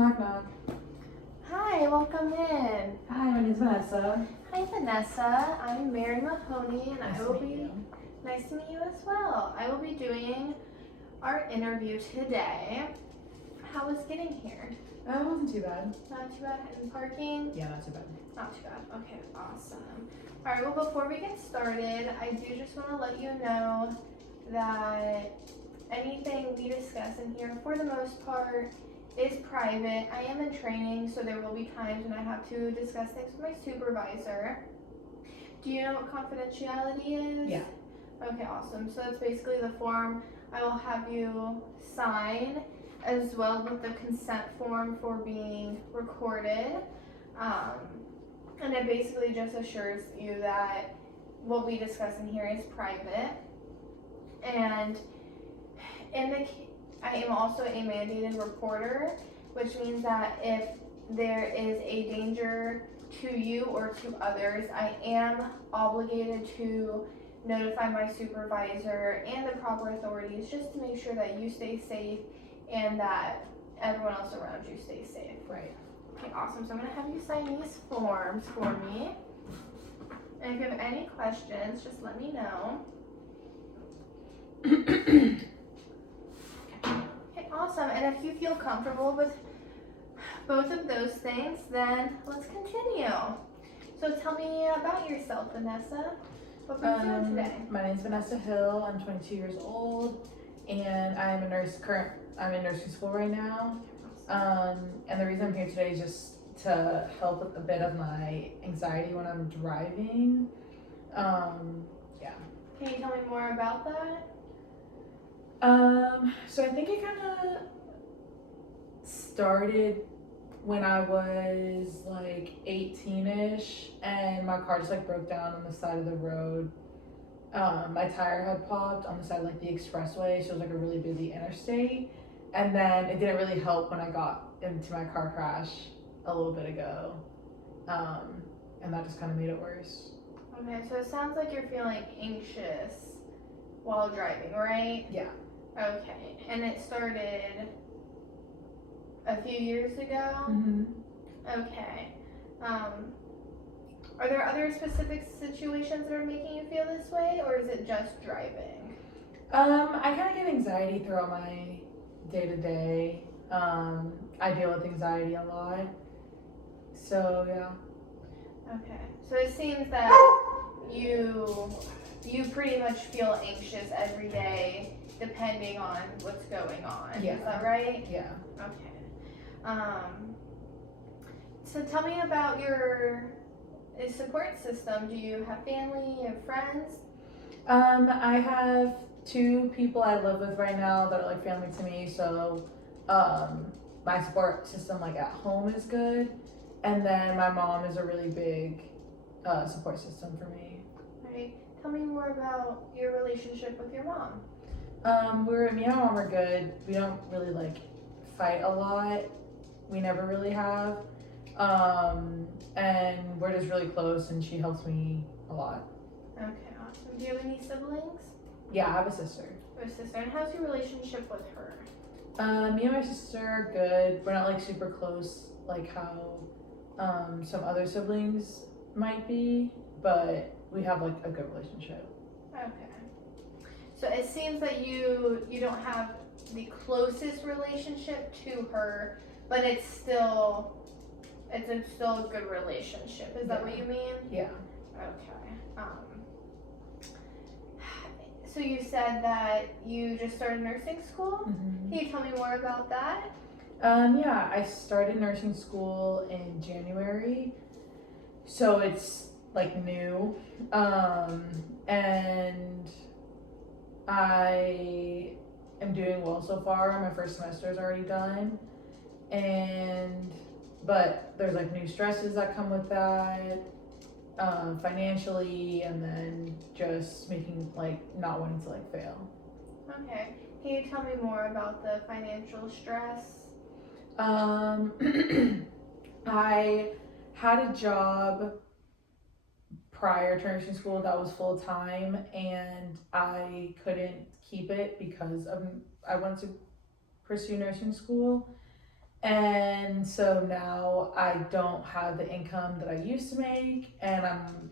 Knock knock. Hi, welcome in. Hi, my name's Vanessa. Hi, Vanessa. I'm Mary Mahoney, and Nice I to will meet be you. nice to meet you as well. I will be doing our interview today. How was getting here? It wasn't too bad. Not too bad. And parking? Yeah, not too bad. Not too bad. Okay, awesome. All right. Well, before we get started, I do just want to let you know that anything we discuss in here, for the most part, is private. I am in training, so there will be times when I have to discuss things with my supervisor. Do you know what confidentiality is? Yeah. Okay, awesome. So that's basically the form I will have you sign, as well with the consent form for being recorded. And it basically just assures you that what we discuss in here is private. And I am also a mandated reporter, which means that if there is a danger to you or to others, I am obligated to notify my supervisor and the proper authorities just to make sure that you stay safe and that everyone else around you stays safe. Right. Okay, awesome. So I'm going to have you sign these forms for me. And if you have any questions, just let me know. Okay, awesome. And if you feel comfortable with both of those things, then let's continue. So tell me about yourself, Vanessa. What are you doing today? My name's Vanessa Hill. I'm 22 years old, and I'm a nurse. I'm in nursing school right now. And the reason I'm here today is just to help with a bit of my anxiety when I'm driving. Yeah. Can you tell me more about that? So I think it kind of started when I was like 18-ish, and my car just like broke down on the side of the road. My tire had popped on the side of like the expressway, so it was like a really busy interstate. And then it didn't really help when I got into my car crash a little bit ago. And that just kind of made it worse. Okay, so it sounds like you're feeling anxious while driving, right? Yeah. Okay, and it started a few years ago? Mm-hmm. Okay. Are there other specific situations that are making you feel this way, or is it just driving? I kind of get anxiety throughout my day-to-day. I deal with anxiety a lot. So, yeah. Okay, so it seems that you pretty much feel anxious every day depending on what's going on. Yeah. Is that right? Yeah. Okay. So tell me about your support system. Do you have family? You have friends? I have 2 people I live with right now that are like family to me. So, my support system like at home is good. And then my mom is a really big support system for me. Right. Tell me more about your relationship with your mom. Me and my mom are good. We don't really like fight a lot. We never really have. And we're just really close, and she helps me a lot. Okay, awesome. Do you have any siblings? Yeah, I have a sister. Or sister, and how's your relationship with her? Me and my sister are good. We're not like super close like how some other siblings might be, but we have like a good relationship. Okay. So it seems that you don't have the closest relationship to her, but it's still a good relationship. Is that what you mean? Yeah. Okay. So you said that you just started nursing school? Mm-hmm. Can you tell me more about that? Yeah, I started nursing school in January, so it's like new, and I am doing well so far. My first semester is already done, but there's like new stresses that come with that, financially, and then just making like not wanting to like fail. Okay. Can you tell me more about the financial stress? I had a job prior to nursing school that was full time, and I couldn't keep it because I wanted to pursue nursing school, And so now I don't have the income that I used to make, and I'm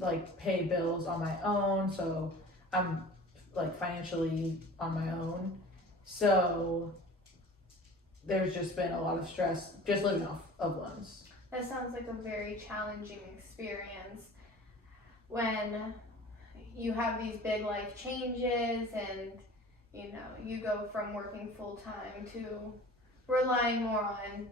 like pay bills on my own, so I'm like financially on my own. So there's just been a lot of stress just living off of loans. That sounds like a very challenging experience when you have these big life changes and you go from working full time to relying more on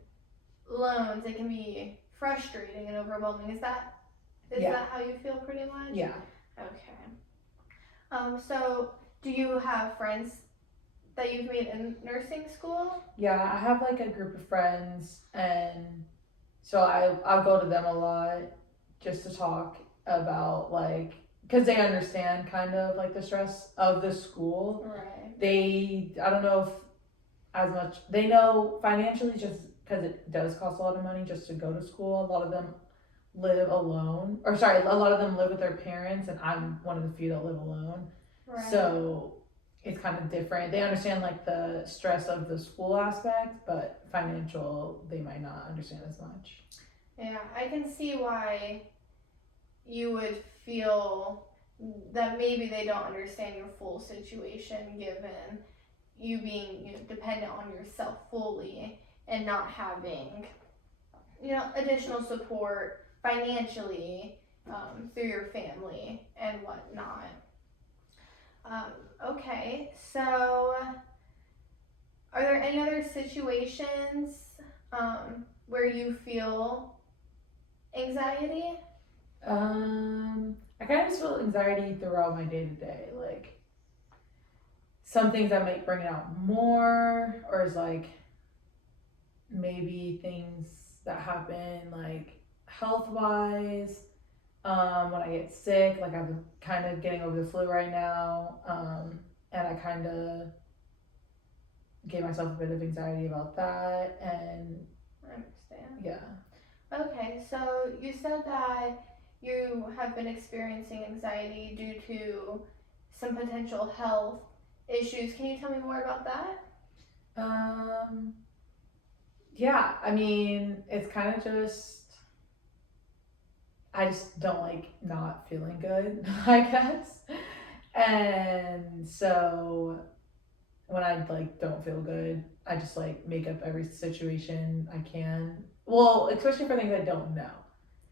loans. It can be frustrating and overwhelming. Is Yeah. that how you feel pretty much? Yeah. Okay. So do you have friends that you've made in nursing school? Yeah, I have like a group of friends, and so I'll go to them a lot just to talk about like, because they understand kind of like the stress of the school. Right. I don't know if as much, they know financially, just because it does cost a lot of money just to go to school. A lot of them live alone, or sorry, a lot of them live with their parents, and I'm one of the few that live alone. Right. So it's kind of different. They understand like the stress of the school aspect, but financial, they might not understand as much. Yeah, I can see why you would feel that maybe they don't understand your full situation, given you being dependent on yourself fully and not having additional support financially through your family and whatnot. Okay, so are there any other situations where you feel anxiety? I kind of just feel anxiety throughout my day to day. Like some things that might bring it out more, or is like maybe things that happen like health wise. When I get sick, like I'm kind of getting over the flu right now, and I kind of gave myself a bit of anxiety about that, and I understand. yeah. Okay, so you said that you have been experiencing anxiety due to some potential health issues. Can you tell me more about that? Yeah, I mean, it's kind of just, I just don't like not feeling good, I guess. And so when I like don't feel good, I just like make up every situation I can. Well, especially for things I don't know.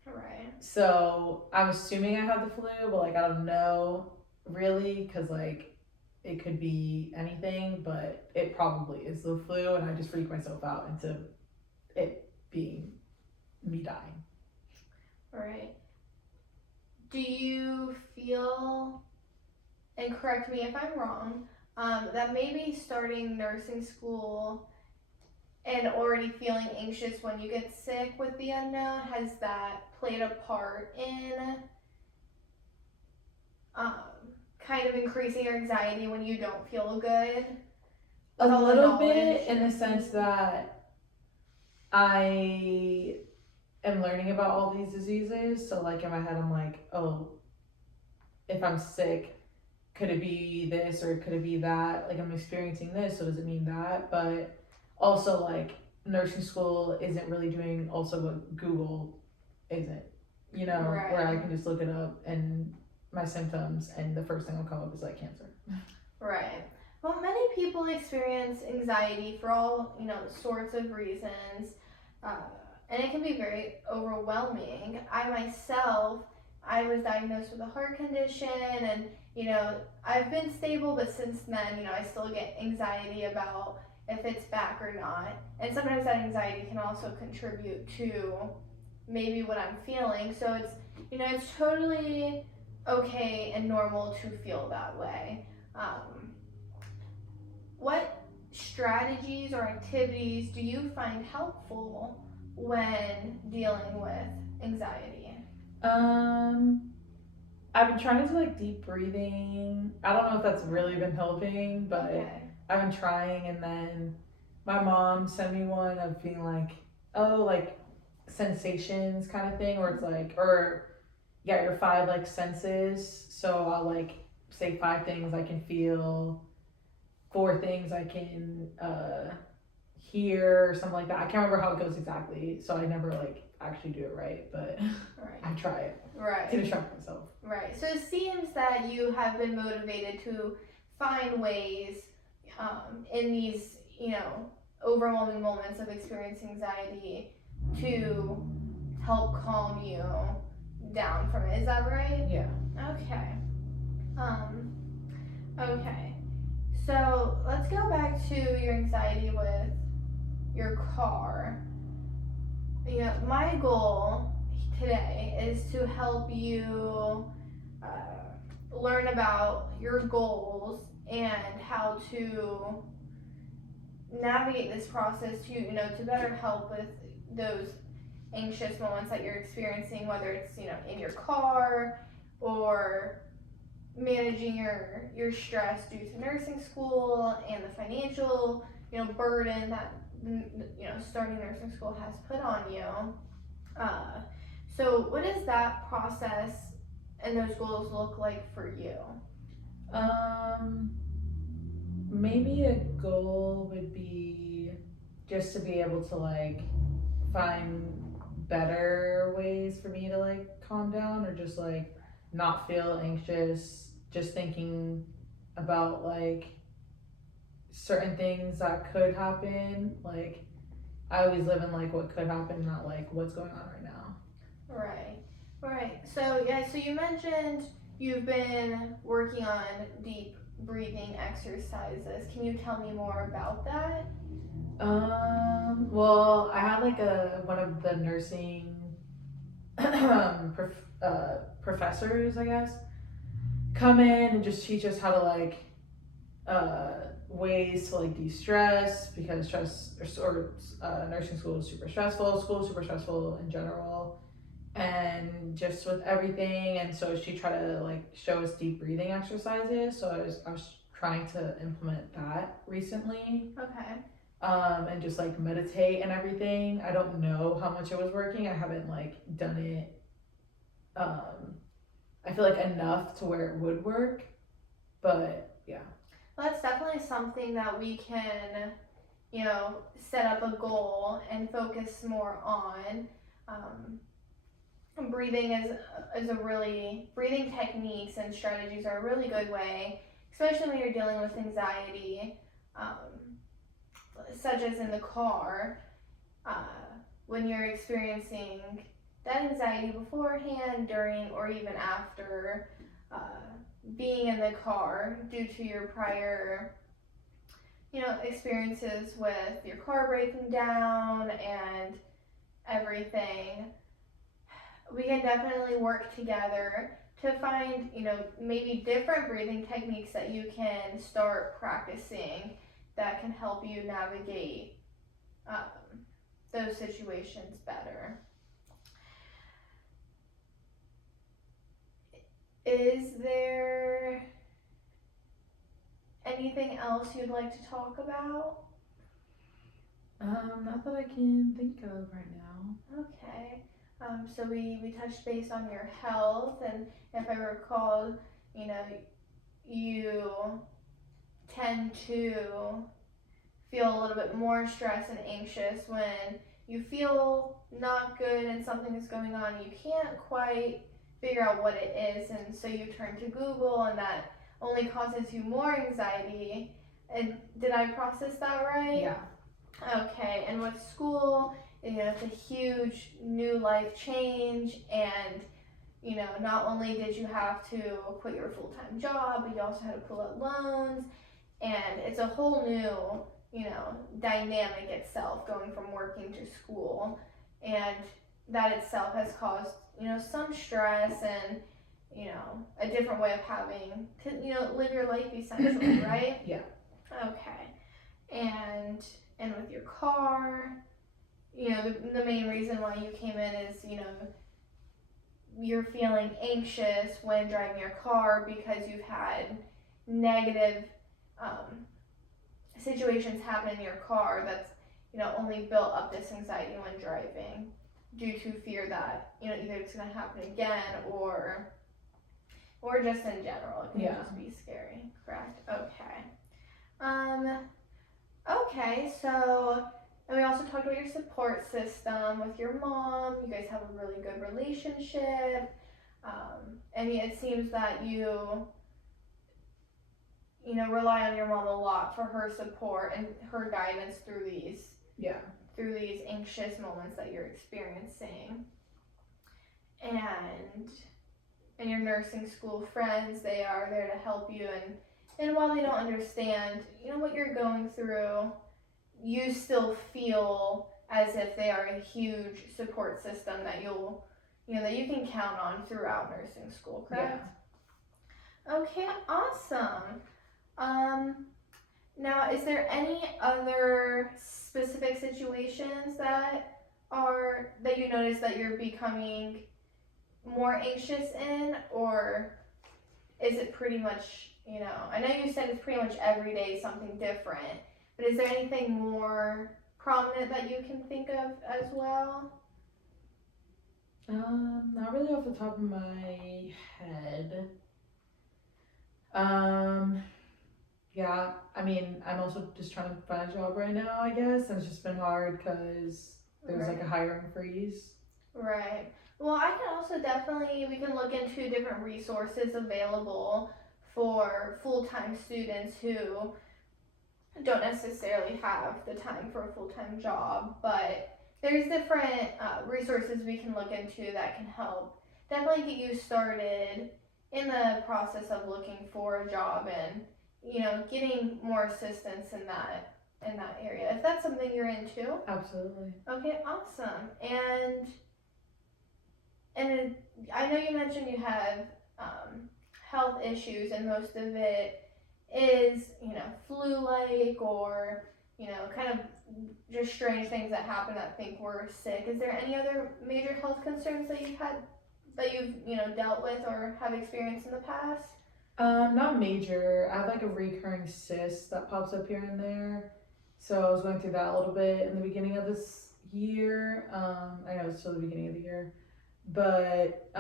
Right. So I'm assuming I have the flu, but like I don't know really, because like it could be anything, but it probably is the flu, and I just freak myself out into it being me dying. Right. Do you feel, and correct me if I'm wrong, that maybe starting nursing school and already feeling anxious when you get sick with the unknown, has that played a part in um, kind of increasing your anxiety when you don't feel good? A little bit, in the sense that I am learning about all these diseases. So like in my head, I'm like, oh, if I'm sick, could it be this or could it be that? Like I'm experiencing this, so does it mean that? But also like nursing school isn't really doing also what Google isn't, Right. where I can just look it up and my symptoms, and the first thing will come up is like cancer. Right. Well, many people experience anxiety for all sorts of reasons, uh, and it can be very overwhelming. I was diagnosed with a heart condition, and I've been stable, but since then, I still get anxiety about if it's back or not, and sometimes that anxiety can also contribute to maybe what I'm feeling. So it's totally okay and normal to feel that way. What strategies or activities do you find helpful when dealing with anxiety? I've been trying to do like deep breathing. I don't know if that's really been helping, but Okay. I've been trying. And then my mom sent me one of being like, oh, like sensations kind of thing, where it's like, or yeah, your five like senses. So I'll like say five things I can feel, four things I can here or something like that. I can't remember how it goes exactly, so I never like actually do it right, but I try it to distract myself. Right. So it seems that you have been motivated to find ways in these, overwhelming moments of experiencing anxiety to help calm you down from it. Is that right? Yeah. Okay. Okay. So let's go back to your anxiety with your car. My goal today is to help you learn about your goals and how to navigate this process to better help with those anxious moments that you're experiencing, whether it's in your car or managing your stress due to nursing school and the financial burden that starting nursing school has put on you. So what does that process and those goals look like for you? Maybe a goal would be just to be able to like find better ways for me to like calm down or just like not feel anxious just thinking about like certain things that could happen. Like I always live in like what could happen, not like what's going on right now. Right. So you mentioned you've been working on deep breathing exercises. Can you tell me more about that? Well, I had like one of the nursing professors, I guess, come in and just teach us how to like ways to like de-stress because stress or nursing school is super stressful. School is super stressful in general, and just with everything. And so she tried to like show us deep breathing exercises. So I was trying to implement that recently. Okay. And just like meditate and everything. I don't know how much it was working. I haven't like done it. I feel like enough to where it would work, but yeah. Well, that's definitely something that we can, set up a goal and focus more on. Breathing breathing techniques and strategies are a really good way, especially when you're dealing with anxiety, such as in the car, when you're experiencing that anxiety beforehand, during, or even after being in the car due to your prior experiences with your car breaking down and everything. We can definitely work together to find maybe different breathing techniques that you can start practicing that can help you navigate those situations better. Is there anything else you'd like to talk about? Not that I can think of right now. Okay. So we touched base on your health, and if I recall, you tend to feel a little bit more stressed and anxious when you feel not good and something is going on. You can't quite figure out what it is, and so you turn to Google, and that only causes you more anxiety. And did I process that right? Yeah. Okay, and with school, it's a huge new life change, and not only did you have to quit your full-time job, but you also had to pull out loans, and it's a whole new dynamic itself going from working to school, and that itself has caused some stress and a different way of having to live your life essentially, right? Yeah. Okay. And with your car, the main reason why you came in is you're feeling anxious when driving your car because you've had negative situations happen in your car that's only built up this anxiety when driving due to fear that either it's going to happen again or just in general. It can just be scary, correct? Okay. Okay, so And we also talked about your support system with your mom. You guys have a really good relationship. And it seems that you know, rely on your mom a lot for her support and her guidance through these anxious moments that you're experiencing. And your nursing school friends, they are there to help you, and while they don't understand, you know, what you're going through, you still feel as if they are a huge support system that that you can count on throughout nursing school, correct? Yeah. Okay, awesome. Now, is there any other specific situations that you notice that you're becoming more anxious in, or is it pretty much, you know, I know you said it's pretty much every day something different, but is there anything more prominent that you can think of as well? Not really off the top of my head. Yeah, I mean, I'm also just trying to find a job right now, I guess, and it's just been hard because there's like a hiring freeze. Right. Well, I can also we can look into different resources available for full-time students who don't necessarily have the time for a full-time job, but there's different resources we can look into that can help definitely get you started in the process of looking for a job and, you know, getting more assistance in that area, if that's something you're into. Absolutely. Okay, awesome. And I know you mentioned you have health issues, and most of it is, you know, flu-like, or, you know, kind of just strange things that happen that think we're sick. Is there any other major health concerns that you've you know, dealt with or have experienced in the past? Not major. I have like a recurring cyst that pops up here and there. So I was going through that a little bit in the beginning of this year. I know it's still the beginning of the year. But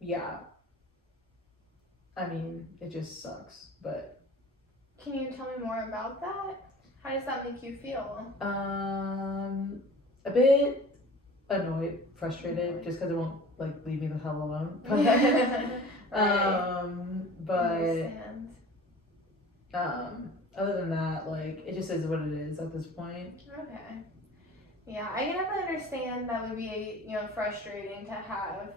yeah. I mean, it just sucks, but can you tell me more about that? How does that make you feel? A bit annoyed, frustrated, just because it won't like leave me the hell alone. Other than that, like, it just is what it is at this point. Okay. Yeah, I can definitely understand that would be, you know, frustrating to have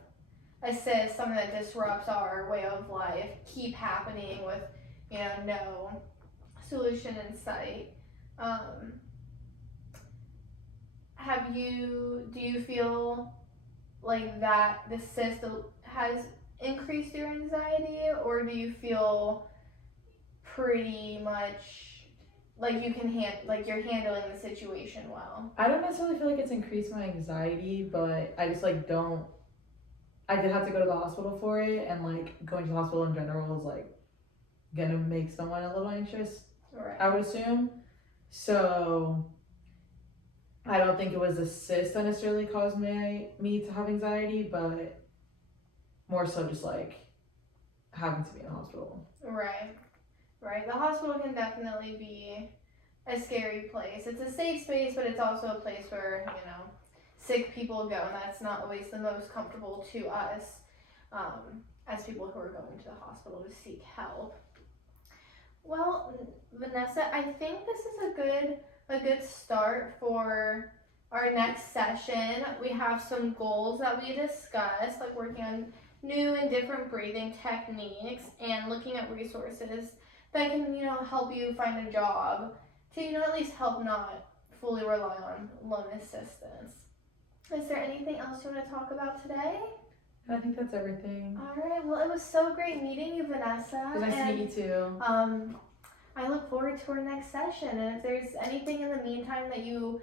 a cyst, something that disrupts our way of life, keep happening with, you know, no solution in sight. Do you feel like that the cyst has increased your anxiety, or do you feel pretty much like you can you're handling the situation well? I don't necessarily feel like it's increased my anxiety, but I just like don't. I did have to go to the hospital for it, and like going to the hospital in general is like gonna make someone a little anxious. Right. I would assume. So I don't think it was a cyst that necessarily caused me to have anxiety, but more so just like having to be in the hospital. Right. The hospital can definitely be a scary place. It's a safe space, but it's also a place where, you know, sick people go, and that's not always the most comfortable to us as people who are going to the hospital to seek help. Well, Vanessa, I think this is a good start for our next session. We have some goals that we discussed, like working on new and different breathing techniques and looking at resources that can, you know, help you find a job to, you know, at least help not fully rely on loan assistance. Is there anything else you want to talk about today? I think that's everything. All right. Well, it was so great meeting you, Vanessa. It was nice to meet you too. I look forward to our next session. And if there's anything in the meantime that you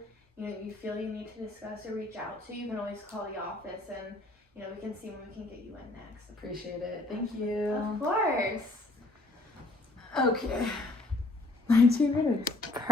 feel you need to discuss or reach out to, you can always call the office, and, you know, we can see when we can get you in next. Appreciate it. Thank you. Of course. Okay. 19 minutes. Perfect.